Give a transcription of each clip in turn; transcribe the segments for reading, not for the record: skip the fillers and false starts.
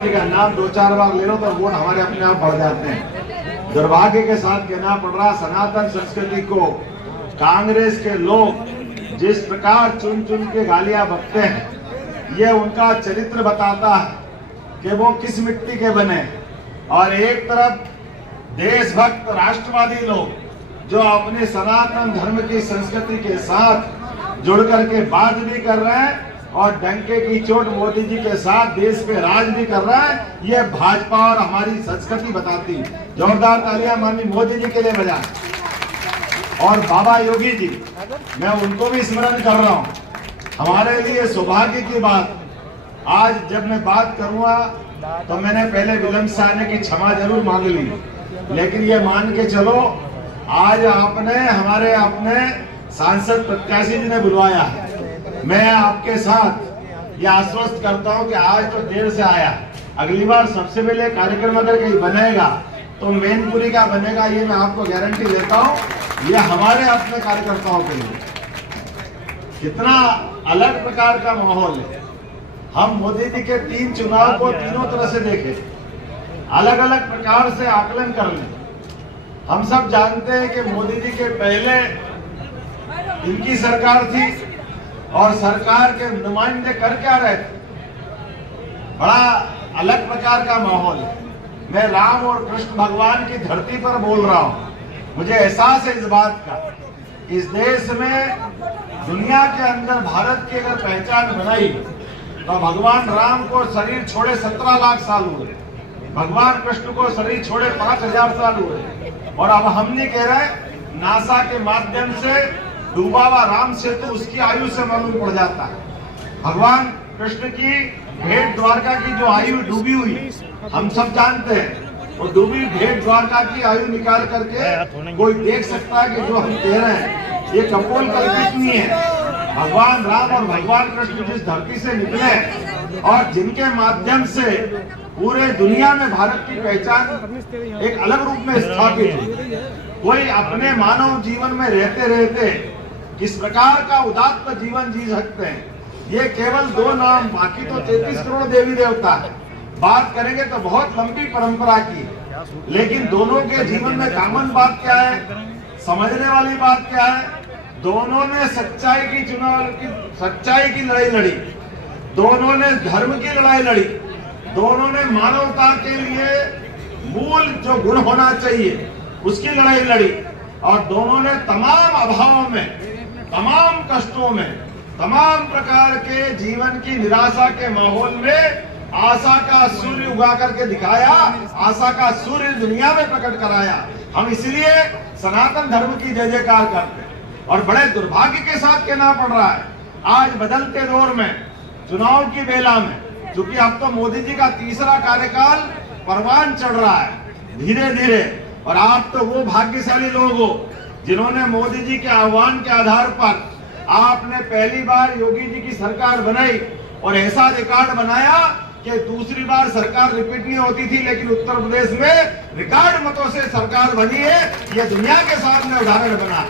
का नाम दो चार बार ले लो तो वोट हमारे अपने आप बढ़ जाते हैं। दुर्भाग्य के साथ कहना पड़ रहा, सनातन संस्कृति को कांग्रेस के लोग जिस प्रकार चुन चुन के गालियां बकते हैं, ये उनका चरित्र बताता है कि वो किस मिट्टी के बने। और एक तरफ देशभक्त राष्ट्रवादी लोग जो अपने सनातन धर्म की संस्कृति के साथ जुड़ करके बात भी कर रहे हैं और डंके की चोट मोदी जी के साथ देश पे राज भी कर रहा है, ये भाजपा और हमारी संस्कृति बताती है। जोरदार तालियां माननीय मोदी जी के लिए बजाएं। और बाबा योगी जी, मैं उनको भी स्मरण कर रहा हूँ। हमारे लिए सौभाग्य की बात, आज जब मैं बात करूंगा तो मैंने पहले विलंब से आने की क्षमा जरूर मांग ली, लेकिन ये मान के चलो आज आपने हमारे अपने सांसद प्रत्याशी जी ने बुलवाया है। मैं आपके साथ ये आश्वस्त करता हूं कि आज तो देर से आया, अगली बार सबसे पहले कार्यक्रम अगर कहीं बनेगा तो मैनपुरी का बनेगा, ये मैं आपको गारंटी देता हूं। ये हमारे अपने कार्यकर्ताओं के लिए कितना अलग प्रकार का माहौल है। हम मोदी जी के 3 चुनाव को तीनों तरह से देखें, अलग अलग प्रकार से आकलन कर लें। हम सब जानते हैं कि मोदी जी के पहले इनकी सरकार थी और सरकार के नुमाइंदे कर क्या रहे थे, बड़ा अलग प्रकार का माहौल है। मैं राम और कृष्ण भगवान की धरती पर बोल रहा हूँ। मुझे एहसास है इस बात का, इस देश में दुनिया के अंदर भारत की अगर पहचान बनाई तो भगवान राम को शरीर छोड़े 17 लाख साल हुए, भगवान कृष्ण को शरीर छोड़े 5000 साल हुए, और अब हम नहीं कह रहे, नासा के माध्यम से डूबा हुआ राम सेतु उसकी आयु से मालूम पड़ जाता है। भगवान कृष्ण की भेंट द्वारका की जो आयु डूबी हुई हम सब जानते हैं, और डूबी भेंट द्वारका की आयु निकाल करके कोई देख सकता है कि जो हम कह रहे हैं ये कपोल कल्पित नहीं है। भगवान राम और भगवान कृष्ण जिस धरती से निकले और जिनके माध्यम से पूरे दुनिया में भारत की पहचान एक अलग रूप में स्थापित हुई, कोई अपने मानव जीवन में रहते रहते किस प्रकार का उदात्त जीवन जी सकते हैं, ये केवल 2 नाम, बाकी तो 33 करोड़ देवी देवता है। बात करेंगे तो बहुत लंबी परंपरा की, लेकिन दोनों के जीवन में कॉमन बात क्या है, समझने वाली बात क्या है, दोनों ने सच्चाई की लड़ाई लड़ी, दोनों ने धर्म की लड़ाई लड़ी, दोनों ने मानवता के लिए मूल जो गुण होना चाहिए उसकी लड़ाई लड़ी, और दोनों ने तमाम अभावों में, तमाम कष्टों में, तमाम प्रकार के जीवन की निराशा के माहौल में आशा का सूर्य उगा करके दिखाया, आशा का सूर्य दुनिया में प्रकट कराया। हम इसलिए सनातन धर्म की जय जयकार करते हैं। और बड़े दुर्भाग्य के साथ कहना पड़ रहा है, आज बदलते दौर में, चुनाव की बेला में, क्योंकि अब तो मोदी जी का तीसरा कार्यकाल परवान चढ़ रहा है धीरे धीरे, और आप तो वो भाग्यशाली लोग हो जिन्होंने मोदी जी के आह्वान के आधार पर आपने पहली बार योगी जी की सरकार बनाई और ऐसा रिकॉर्ड बनाया कि दूसरी बार सरकार रिपीट नहीं होती थी, लेकिन उत्तर प्रदेश में रिकॉर्ड मतों से सरकार बनी है। यह दुनिया के सामने उदाहरण बना।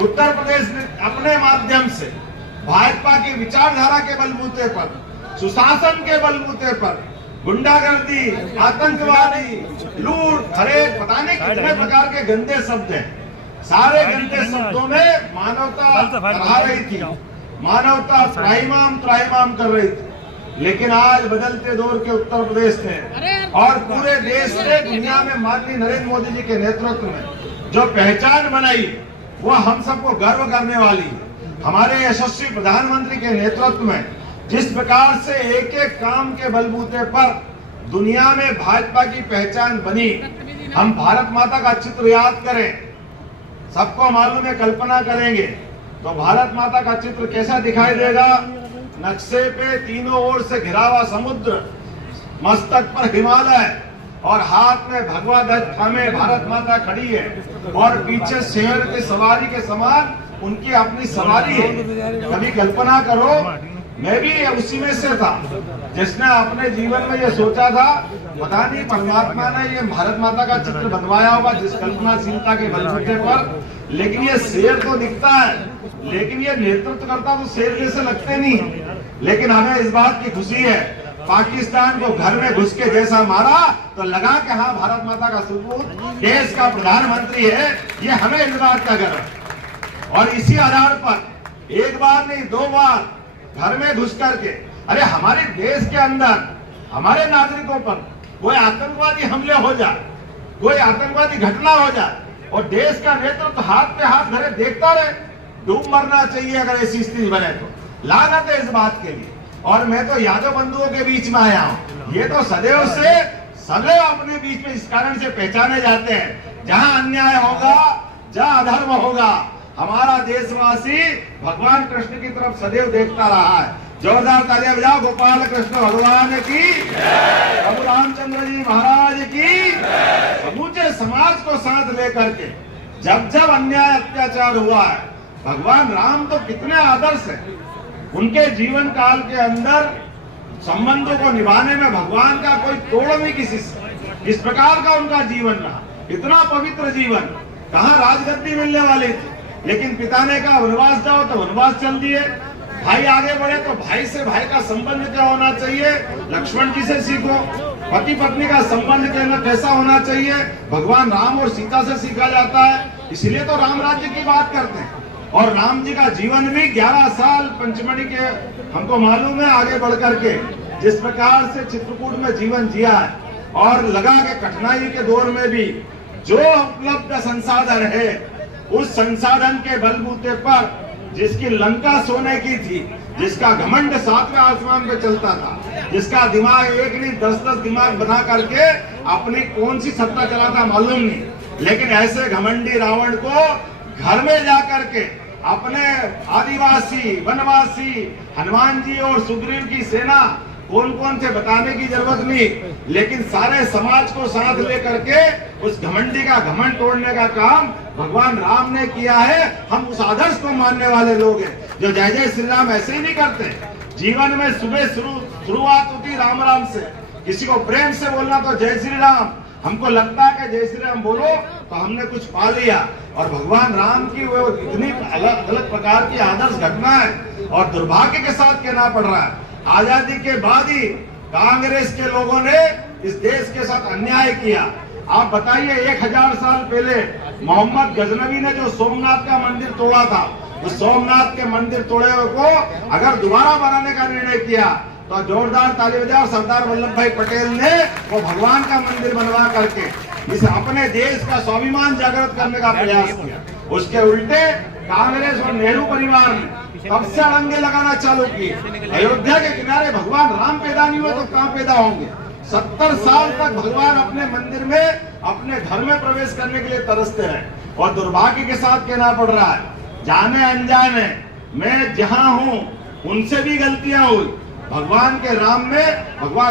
उत्तर प्रदेश ने अपने माध्यम से भाजपा की विचारधारा के बलबूते पर, सुशासन के बलबूते पर, गुंडागर्दी, आतंकवादी, लूट, हरेक पता नहीं कितने प्रकार के गंदे शब्द हैं, सारे गंदे शब्दों में मानवता रहा रही थी, मानवता त्राहिमाम कर रही थी। लेकिन आज बदलते दौर के उत्तर प्रदेश ने और पूरे देश ने दुनिया में माननीय नरेंद्र मोदी जी के नेतृत्व में जो पहचान बनाई वो हम सबको गर्व करने वाली। हमारे यशस्वी प्रधानमंत्री के नेतृत्व में जिस प्रकार से एक एक काम के बलबूते पर दुनिया में भाजपा की पहचान बनी, हम भारत माता का चित्र याद करें, सबको मालूम है, कल्पना करेंगे तो भारत माता का चित्र कैसा दिखाई देगा। नक्शे पे तीनों ओर से घिरा हुआ समुद्र, मस्तक पर हिमालय और हाथ में भगवा ध्वज थामे भारत माता खड़ी है, और पीछे शेर की सवारी के समान उनकी अपनी सवारी है। कभी कल्पना करो, मैं भी उसी में से था जिसने अपने जीवन में ये सोचा था, पता नहीं परमात्मा ने ये भारत माता का चित्र बनवाया होगा जिस कल्पनाशीलता के बलबूते पर, लेकिन ये शेर तो दिखता है, लेकिन ये नेतृत्व करता तो शेर जैसे लगते नहीं। लेकिन हमें इस बात की खुशी है पाकिस्तान को घर में घुस के जैसा मारा तो लगा कि हाँ भारत माता का सपूत देश का प्रधानमंत्री है, ये हमें इस बात का गर्व है। और इसी आधार पर एक बार नहीं 2 बार घर में घुस करके, अरे हमारे देश के अंदर हमारे नागरिकों पर कोई आतंकवादी हमले हो जाए, कोई आतंकवादी घटना हो जाए और देश का नेतृत्व तो हाथ पे हाथ धरे देखता रहे, डूब मरना चाहिए अगर ऐसी स्थिति बने तो। लानत है इस बात के लिए। और मैं तो यादव बंधुओं के बीच में आया हूं, ये तो सदैव अपने बीच में इस कारण से पहचाने जाते हैं, जहां अन्याय होगा, जहां अधर्म होगा, हमारा देशवासी भगवान कृष्ण की तरफ सदैव देखता रहा है। जोरदार तालियां बजाओ गोपाल कृष्ण भगवान की, प्रभु रामचंद्र जी महाराज की। समूचे समाज को साथ लेकर के जब जब अन्याय अत्याचार हुआ है, भगवान राम तो कितने आदर्श है, उनके जीवन काल के अंदर संबंधों को निभाने में भगवान का कोई तोड़ नहीं किसी से। इस प्रकार का उनका जीवन रहा, इतना पवित्र जीवन। कहाँ राजगद्दी मिलने वाली थी, लेकिन पिता ने कहा वनवास जाओ तो वनवास चल दिए। भाई आगे बढ़े तो भाई से भाई का संबंध क्या होना चाहिए, लक्ष्मण जी से सीखो। पति पत्नी का संबंध कैसा होना चाहिए, भगवान राम और सीता से सीखा जाता है। इसलिए तो राम राज्य की बात करते हैं। और राम जी का जीवन भी 11 साल पंचमढ़ी के हमको मालूम है आगे बढ़ करके जिस प्रकार से चित्रकूट में जीवन जिया है, और लगा के कठिनाई के दौर में भी जो उपलब्ध संसाधन है, उस संसाधन के बलबूते पर जिसकी लंका सोने की थी, जिसका घमंड 7वें आसमान पे चलता था, जिसका दिमाग एक नहीं 10-10 दिमाग बना करके अपनी कौन सी सत्ता चलाता मालूम नहीं, लेकिन ऐसे घमंडी रावण को घर में जाकर के अपने आदिवासी वनवासी हनुमान जी और सुग्रीव की सेना कौन कौन थे बताने की जरूरत नहीं, लेकिन सारे समाज को साथ लेकर के उस घमंडी का घमंड तोड़ने का काम भगवान राम ने किया है। हम उस आदर्श को मानने वाले लोग हैं जो जय जय श्री राम ऐसे ही नहीं करते। जीवन में सुबह शुरुआत होती राम राम से, किसी को प्रेम से बोलना तो जय श्री राम। हमको लगता है कि जय श्री राम बोलो तो हमने कुछ पा लिया, और भगवान राम की वो इतनी अलग अलग प्रकार की आदर्श घटना है। और दुर्भाग्य के साथ कहना पड़ रहा है, आजादी के बाद ही कांग्रेस के लोगों ने इस देश के साथ अन्याय किया। आप बताइए 1000 साल पहले मोहम्मद गजनवी ने जो सोमनाथ का मंदिर तोड़ा था, उस सोमनाथ के मंदिर तोड़े हुए को अगर दोबारा बनाने का निर्णय किया तो जोरदार ताली बजाओ। सरदार वल्लभ भाई पटेल ने वो भगवान का मंदिर बनवा करके इस अपने देश का स्वाभिमान जागृत करने का प्रयास किया। उसके उल्टे कांग्रेस और नेहरू परिवार ने तब से अड़ंगे लगाना चालू किए। अयोध्या के किनारे भगवान राम पैदा नहीं हुए तो कहाँ पैदा होंगे। 70 साल तक भगवान अपने मंदिर में अपने घर में प्रवेश करने के लिए तरसते रहे, और दुर्भाग्य के साथ कहना पड़ रहा है, जाने अनजाने मैं जहां हूं उनसे भी गलतियां हुई। भगवान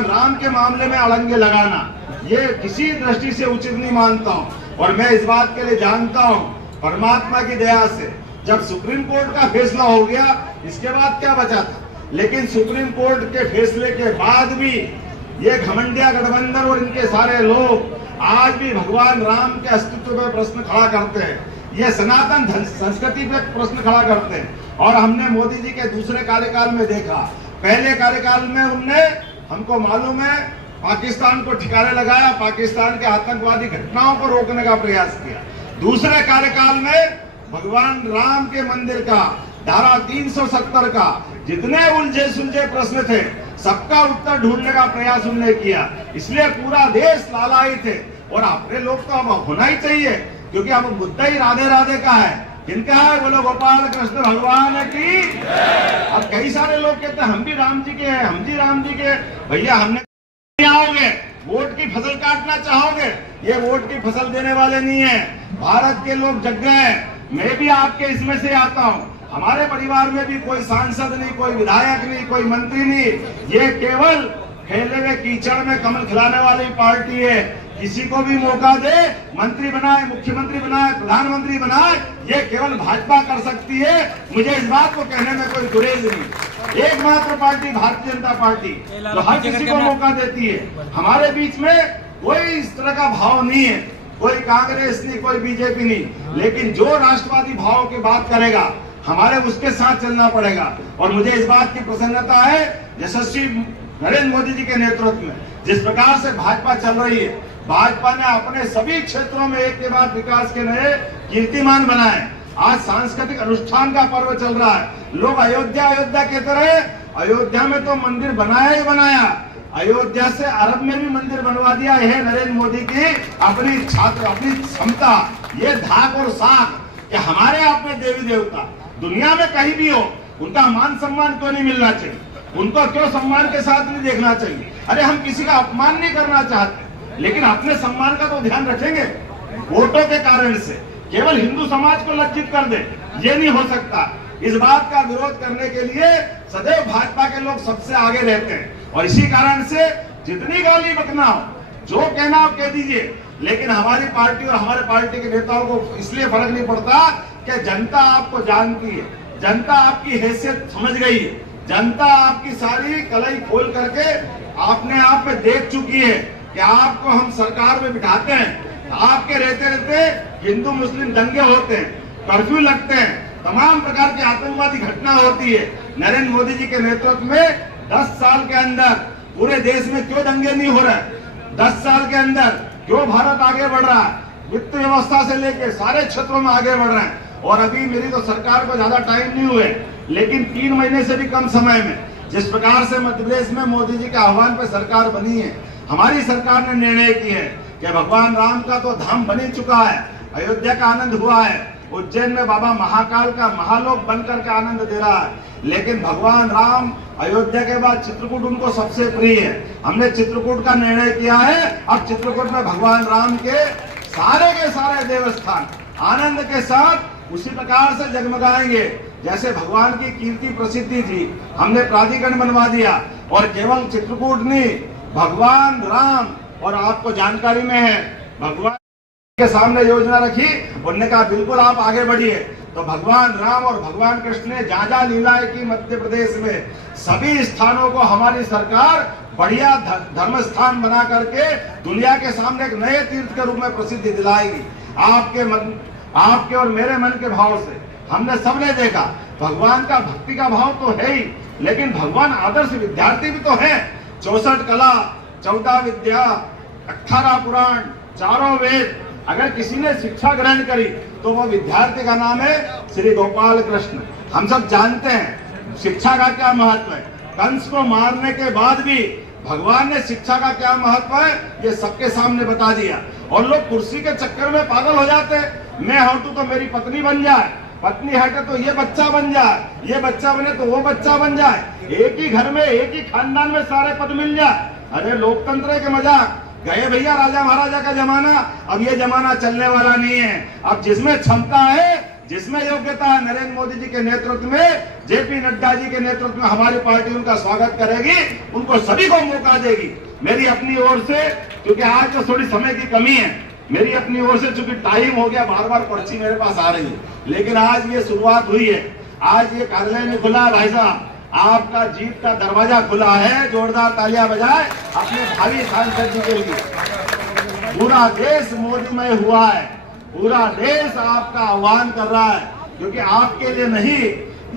राम के मामले में अड़ंगे लगाना ये किसी दृष्टि से उचित नहीं मानता हूं। और मैं इस बात के लिए जानता हूं, परमात्मा की दया से जब सुप्रीम कोर्ट का फैसला हो गया, इसके बाद क्या बचा था। लेकिन सुप्रीम कोर्ट के फैसले के बाद भी ये घमंडिया गठबंधन और इनके सारे लोग आज भी भगवान राम के अस्तित्व पे प्रश्न खड़ा करते हैं, ये सनातन संस्कृति पे प्रश्न खड़ा करते हैं। और हमने मोदी जी के दूसरे कार्यकाल में देखा, पहले कार्यकाल में उनने हमको मालूम है पाकिस्तान को ठिकाने लगाया, पाकिस्तान के आतंकवादी घटनाओं को रोकने का प्रयास किया। दूसरे कार्यकाल में भगवान राम के मंदिर का धारा 370 का जितने उलझे सुलझे प्रश्न थे सबका उत्तर ढूंढने का प्रयास उन्होंने किया। इसलिए पूरा देश लालायित है, और अपने लोग तो अब होना ही चाहिए, क्योंकि अब मुद्दा ही राधे राधे का है। किनका है, बोलो गोपाल कृष्ण भगवान की। अब कई सारे लोग कहते हैं हम भी राम जी के हैं, हम जी राम जी के। भैया हमने आओगे वोट की फसल काटना चाहोगे, ये वोट की फसल देने वाले नहीं है। भारत के लोग जग गए, मैं भी आपके इसमें से आता हूँ। हमारे परिवार में भी कोई सांसद नहीं, कोई विधायक नहीं, कोई मंत्री नहीं, ये केवल फैले हुए कीचड़ में कमल खिलाने वाली पार्टी है। किसी को भी मौका दे, मंत्री बनाए, मुख्यमंत्री बनाए, प्रधानमंत्री बनाए, ये केवल भाजपा कर सकती है। मुझे इस बात को कहने में कोई गुरेज नहीं। एकमात्र पार्टी भारतीय जनता पार्टी जो हर किसी को मौका देती है। हमारे बीच में कोई इस तरह का भाव नहीं है, कोई कांग्रेस नहीं, कोई बीजेपी नहीं, लेकिन जो राष्ट्रवादी भाव की बात करेगा हमारे उसके साथ चलना पड़ेगा। और मुझे इस बात की प्रसन्नता है, यशस्वी नरेंद्र मोदी जी के नेतृत्व में जिस प्रकार से भाजपा चल रही है, भाजपा ने अपने सभी क्षेत्रों में एक के बाद विकास के नए कीर्तिमान बनाए। आज सांस्कृतिक अनुष्ठान का पर्व चल रहा है। लोग अयोध्या अयोध्या कहते रहे, अयोध्या में तो मंदिर बनाया ही बनाया, अयोध्या से अरब में भी मंदिर बनवा दिया। यह नरेंद्र मोदी की अपनी छात्र अपनी क्षमता, ये धाक और साख कि हमारे अपने देवी देवता दुनिया में कहीं भी हो, उनका मान सम्मान क्यों नहीं मिलना चाहिए, उनको क्यों सम्मान के साथ नहीं देखना चाहिए। अरे हम किसी का अपमान नहीं करना चाहते, लेकिन अपने सम्मान का तो ध्यान रखेंगे। वोटों के कारण से केवल हिंदू समाज को लज्जित कर दे, ये नहीं हो सकता। इस बात का विरोध करने के लिए सदैव भाजपा के लोग सबसे आगे रहते हैं और इसी कारण से जितनी गाली बकना हो, जो कहना हो कह दीजिए, लेकिन हमारी पार्टी और हमारे पार्टी के नेताओं को इसलिए फर्क नहीं पड़ता कि जनता आपको जानती है, जनता आपकी हैसियत समझ गई है, जनता आपकी सारी कलाई खोल करके अपने आप में देख चुकी है कि आपको हम सरकार में बिठाते हैं। आपके रहते रहते हिंदू मुस्लिम दंगे होते हैं, कर्फ्यू लगते हैं, तमाम प्रकार की आतंकवादी घटना होती है। नरेंद्र मोदी जी के नेतृत्व में 10 साल के अंदर पूरे देश में क्यों दंगे नहीं हो रहे, 10 साल के अंदर क्यों भारत आगे बढ़ रहा है, वित्त व्यवस्था से लेकर सारे क्षेत्रों में आगे बढ़ रहे हैं। और अभी मेरी तो सरकार को ज्यादा टाइम नहीं हुए, लेकिन 3 महीने से भी कम समय में जिस प्रकार से मध्य प्रदेश में मोदी जी के आह्वान पर सरकार बनी है, हमारी सरकार ने निर्णय किया है कि भगवान राम का तो धाम बन ही चुका है, अयोध्या का आनंद हुआ है, उज्जैन में बाबा महाकाल का महालोक बनकर के आनंद दे रहा है, लेकिन भगवान राम अयोध्या के बाद चित्रकूट उनको सबसे प्रिय है। हमने चित्रकूट का निर्णय किया है, अब चित्रकूट में भगवान राम के सारे देवस्थान आनंद के साथ उसी प्रकार से जगमगाएंगे जैसे भगवान की कीर्ति प्रसिद्धि थी। हमने प्राधिकरण बनवा दिया और केवल चित्रकूट नहीं, भगवान राम, और आपको जानकारी में है भगवान के सामने योजना रखी, उन्होंने कहा बिल्कुल आप आगे बढ़िए। तो भगवान राम और भगवान कृष्ण ने जहाँ लीलाएं की मध्य प्रदेश में, सभी स्थानों को हमारी सरकार बढ़िया धर्म स्थान बना करके दुनिया के सामने एक नए तीर्थ के रूप में प्रसिद्धि दिलाएगी। आपके और मेरे मन के भाव से हमने सबने देखा, भगवान का भक्ति का भाव तो है ही, लेकिन भगवान आदर्श विद्यार्थी भी तो है। 64 कला, 14 विद्या, 18 पुराण, 4 वेद, अगर किसी ने शिक्षा ग्रहण करी तो वो विद्यार्थी का नाम है श्री गोपाल कृष्ण। हम सब जानते हैं शिक्षा का क्या महत्व है। कंस को मारने के बाद भी भगवान ने शिक्षा का क्या महत्व है ये सबके सामने बता दिया। और लोग कुर्सी के चक्कर में पागल हो जाते हैं, मैं हटूं तो मेरी पत्नी बन जाए, पत्नी हटे तो ये बच्चा बन जाए, ये बच्चा बने तो वो बच्चा बन जाए, एक ही घर में एक ही खानदान में सारे पद मिल जाए। अरे लोकतंत्र के मजाक गए भैया, राजा महाराजा का जमाना, अब ये जमाना चलने वाला नहीं है। अब जिसमें क्षमता है, जिसमें योग्यता है, नरेंद्र मोदी जी के नेतृत्व में, जेपी नड्डा जी के नेतृत्व में हमारी पार्टी उनका स्वागत करेगी, उनको सभी को मौका देगी। मेरी अपनी ओर से, क्योंकि आज तो थोड़ी समय की कमी है, मेरी अपनी ओर से चूंकि टाइम हो गया, बार बार पर्ची मेरे पास आ रही है, लेकिन आज ये शुरुआत हुई है, आज ये कार्यालय में खुला है। भाई साहब, आपका जीत का दरवाजा खुला है, जोरदार तालियां बजाए अपने भावी सांसद जी के लिए। पूरा देश मोदीमय हुआ है, पूरा देश आपका आह्वान कर रहा है, क्योंकि आपके लिए नहीं,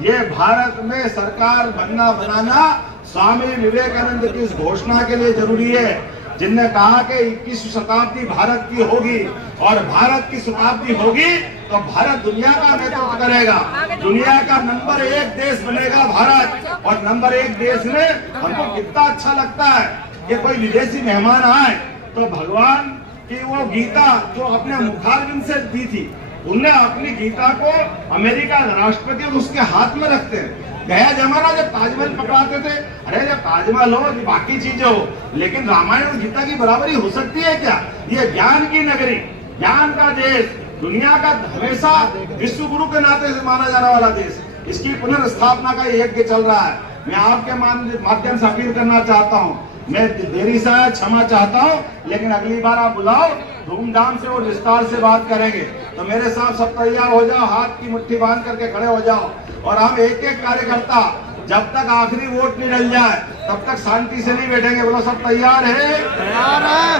ये भारत में सरकार बनाना स्वामी विवेकानंद की इस घोषणा के लिए जरूरी है, जिनने कहा कि 21वीं शताब्दी भारत की होगी और भारत की शताब्दी होगी तो भारत दुनिया का नेतृत्व करेगा, दुनिया का नंबर 1 देश बनेगा भारत। और नंबर 1 देश में हमको कितना अच्छा लगता है कि कोई विदेशी मेहमान आए तो भगवान की वो गीता जो अपने मुखारविंद से दी थी, उनने अपनी गीता को अमेरिका राष्ट्रपति और उसके हाथ में रखते हैं। गया जमाना जब ताजमहल पकड़ाते थे, अरे जब ताजमहल हो बाकी चीजें हो, लेकिन रामायण और गीता की बराबरी हो सकती है क्या? ये ज्ञान की नगरी, ज्ञान का देश, दुनिया का हमेशा विश्व गुरु के नाते से माना जाने वाला देश, इसकी पुनर्स्थापना का यज्ञ चल रहा है। मैं आपके माध्यम से अपील करना चाहता हूँ, मैं देरी से क्षमा चाहता हूँ, लेकिन अगली बार आप बुलाओ, धूमधाम से और विस्तार से बात करेंगे। तो मेरे साथ सब तैयार हो जाओ, हाथ की मुट्ठी बांध करके खड़े हो जाओ, और हम एक एक कार्यकर्ता जब तक आखिरी वोट नहीं डल जाए तब तक शांति से नहीं बैठेंगे। बोलो सब तैयार है?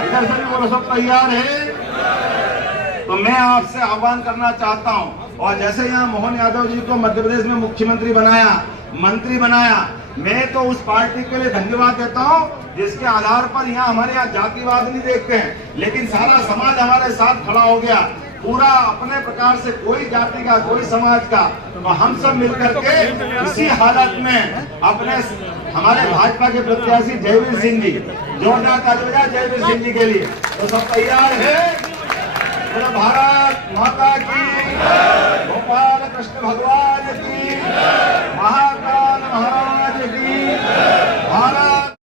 इधर से भी बोलो सब तैयार है? तो मैं आपसे आह्वान करना चाहता हूं, और जैसे यहाँ मोहन यादव जी को मध्य प्रदेश में मुख्यमंत्री बनाया, मंत्री बनाया, मैं तो उस पार्टी के लिए धन्यवाद देता हूं जिसके आधार पर यहाँ हमारे यहाँ जातिवाद नहीं देखते हैं, लेकिन सारा समाज हमारे साथ खड़ा हो गया, पूरा अपने प्रकार से, कोई जाति का कोई समाज का, तो हम सब मिलकर के इसी हालत में अपने हमारे भाजपा के प्रत्याशी जयवीर सिंह जी, जोरदार ताली बजाएं जयवीर सिंह जी के लिए। तो सब तैयार है? भारत माता की, गोपाल कृष्ण भगवान